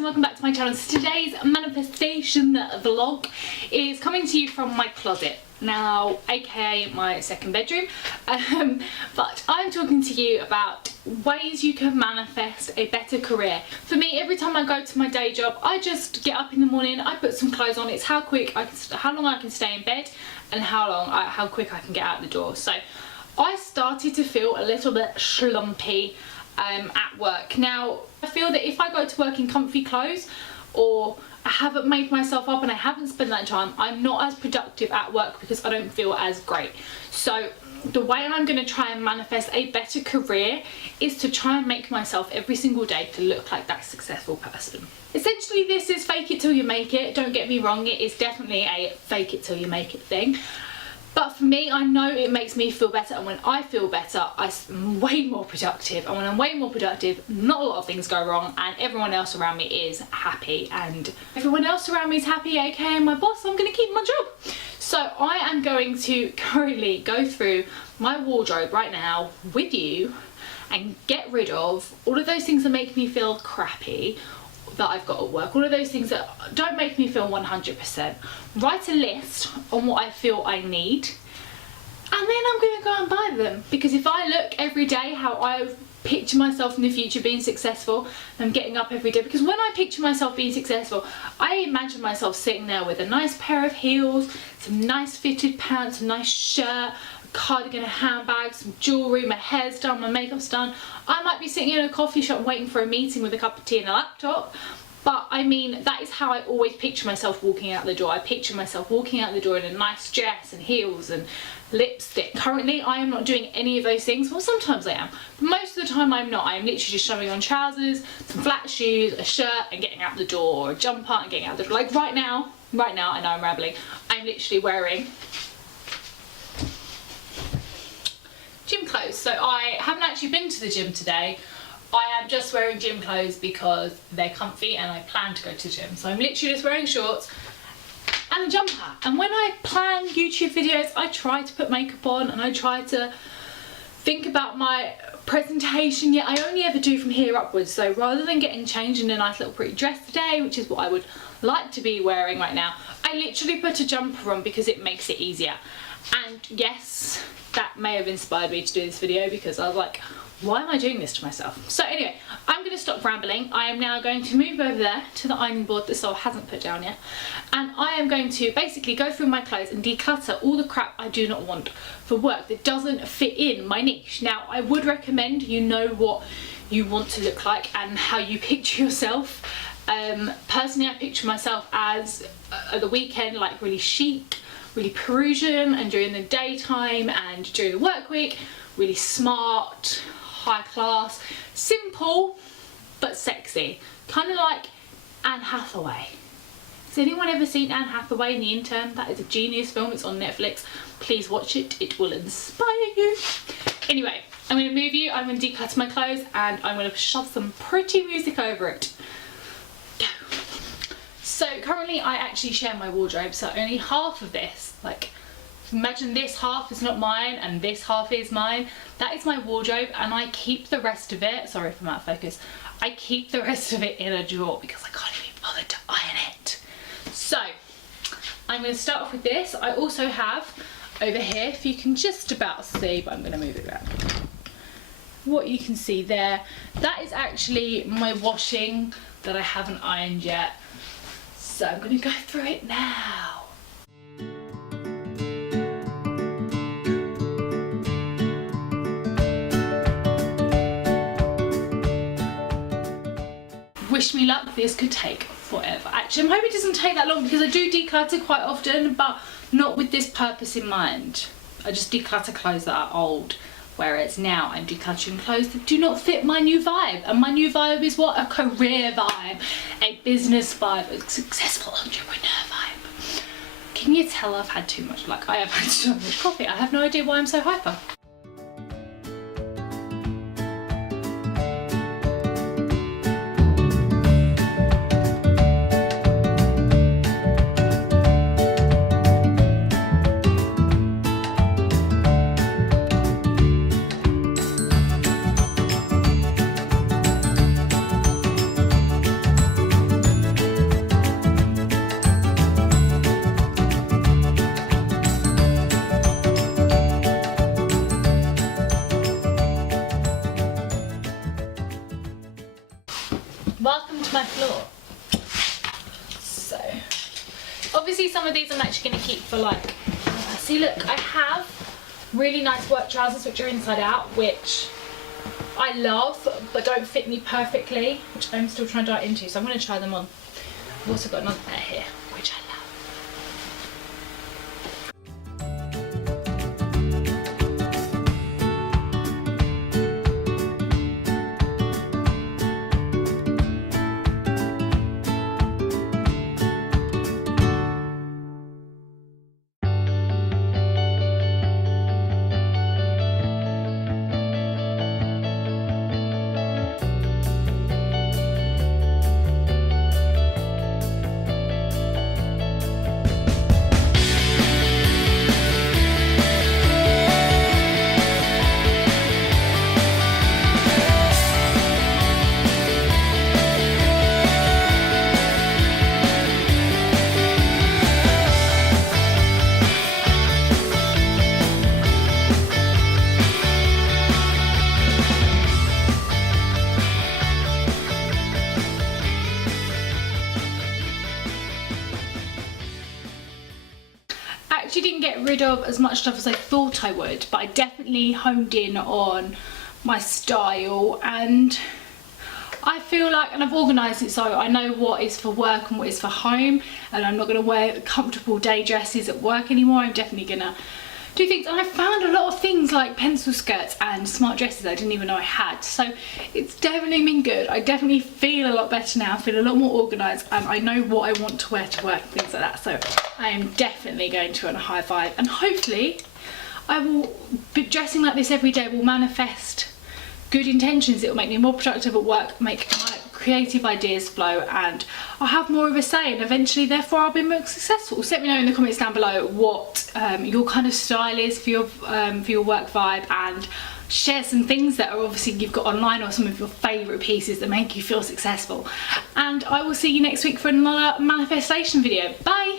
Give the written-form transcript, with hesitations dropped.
and welcome back to my channel. So today's manifestation vlog is coming to you from my closet, now aka my second bedroom, but I'm talking to you about ways you can manifest a better career. For me, every time I go to my day job, I just get up in the morning, I put some clothes on. It's how long I can stay in bed and how quick I can get out the door. So I started to feel a little bit slumpy at work. Now I feel that if I go to work in comfy clothes, or I haven't made myself up and I haven't spent that time, I'm not as productive at work because I don't feel as great. So the way I'm going to try and manifest a better career is to try and make myself every single day to look like that successful person. Essentially, this is fake it till you make it. Don't get me wrong, it is definitely a fake it till you make it thing. But for me, I know it makes me feel better, and when I feel better, I'm way more productive. And when I'm way more productive, not a lot of things go wrong, and everyone else around me is happy. And everyone else around me is happy, aka my boss, I'm going to keep my job. So I am going to currently go through my wardrobe right now with you and get rid of all of those things that make me feel crappy that I've got at work, all of those things that don't make me feel 100%. Write a list on what I feel I need, and then I'm going to go and buy them. Because if I look every day how I picture myself in the future being successful, and getting up every day, because when I picture myself being successful, I imagine myself sitting there with a nice pair of heels, some nice fitted pants, a nice shirt, cardigan, a handbag, some jewellery, my hair's done, my makeup's done. I might be sitting in a coffee shop waiting for a meeting with a cup of tea and a laptop, but I mean, that is how I always picture myself walking out the door. I picture myself walking out the door in a nice dress and heels and lipstick. Currently, I am not doing any of those things. Well, sometimes I am, but most of the time I'm not. I am literally just showing on trousers, some flat shoes, a shirt, and getting out the door, or a jumper and getting out the door. Like right now, I know I'm rambling, I'm literally wearing gym clothes. So I haven't actually been to the gym today. I am just wearing gym clothes because they're comfy and I plan to go to the gym. So I'm literally just wearing shorts and a jumper. And when I plan YouTube videos, I try to put makeup on and I try to think about my presentation, yet I only ever do from here upwards. So rather than getting changed in a nice little pretty dress today, which is what I would like to be wearing right now, I literally put a jumper on because it makes it easier. And yes, that may have inspired me to do this video, because I was like, why am I doing this to myself? So anyway, I'm going to stop rambling. I am now going to move over there to the ironing board that Sol hasn't put down yet, and I am going to basically go through my clothes and declutter all the crap I do not want for work that doesn't fit in my niche. Now, I would recommend you know what you want to look like and how you picture yourself. Personally, I picture myself as at the weekend, like really chic, really Parisian, and during the daytime and during the work week, really smart, high class, simple but sexy, kind of like Anne Hathaway. Has anyone ever seen Anne Hathaway in The Intern? That is a genius film. It's on Netflix. Please watch it. It will inspire you. Anyway, I'm going to move you, I'm going to declutter my clothes, and I'm going to shove some pretty music over it. Go. So currently I actually share my wardrobe, so only half of this, like, imagine this half is not mine and this half is mine. That is my wardrobe, and I keep the rest of it, sorry if I'm out of focus, I keep the rest of it in a drawer because I can't even be bothered to iron it. So I'm going to start off with this. I also have over here, if you can just about see, but I'm going to move it around, what you can see there, that is actually my washing that I haven't ironed yet. So I'm going to go through it now. Wish me luck, this could take forever. Actually, I'm hoping it doesn't take that long because I do declutter quite often, but not with this purpose in mind. I just declutter clothes that are old, whereas now I'm decluttering clothes that do not fit my new vibe. And my new vibe is what? A career vibe, a business vibe, a successful entrepreneur vibe. Can you tell I've had too much luck? I have had so much coffee. I have no idea why I'm so hyper. welcome to my floor. So, obviously some of these I'm actually going to keep for like, see look, I have really nice work trousers which are inside out, which I love but don't fit me perfectly, which I'm still trying to diet into, so I'm going to try them on. I've also got another pair here, which I love. Actually didn't get rid of as much stuff as I thought I would, but I definitely honed in on my style, and I feel like, and I've organised it so I know what is for work and what is for home, and I'm not going to wear comfortable day dresses at work anymore. I'm definitely going to do things, and I found a lot of things like pencil skirts and smart dresses I didn't even know I had, so it's definitely been good. I definitely feel a lot better now, I feel a lot more organised, and I know what I want to wear to work and things like that, so I am definitely going to on a high vibe, and hopefully I will be dressing like this every day will manifest good intentions. It will make me more productive at work, make my creative ideas flow, and I'll have more of a say, and eventually therefore I'll be more successful. So let me know in the comments down below what your kind of style is for your work vibe, and share some things that are obviously you've got online, or some of your favourite pieces that make you feel successful. And I will see you next week for another manifestation video. Bye!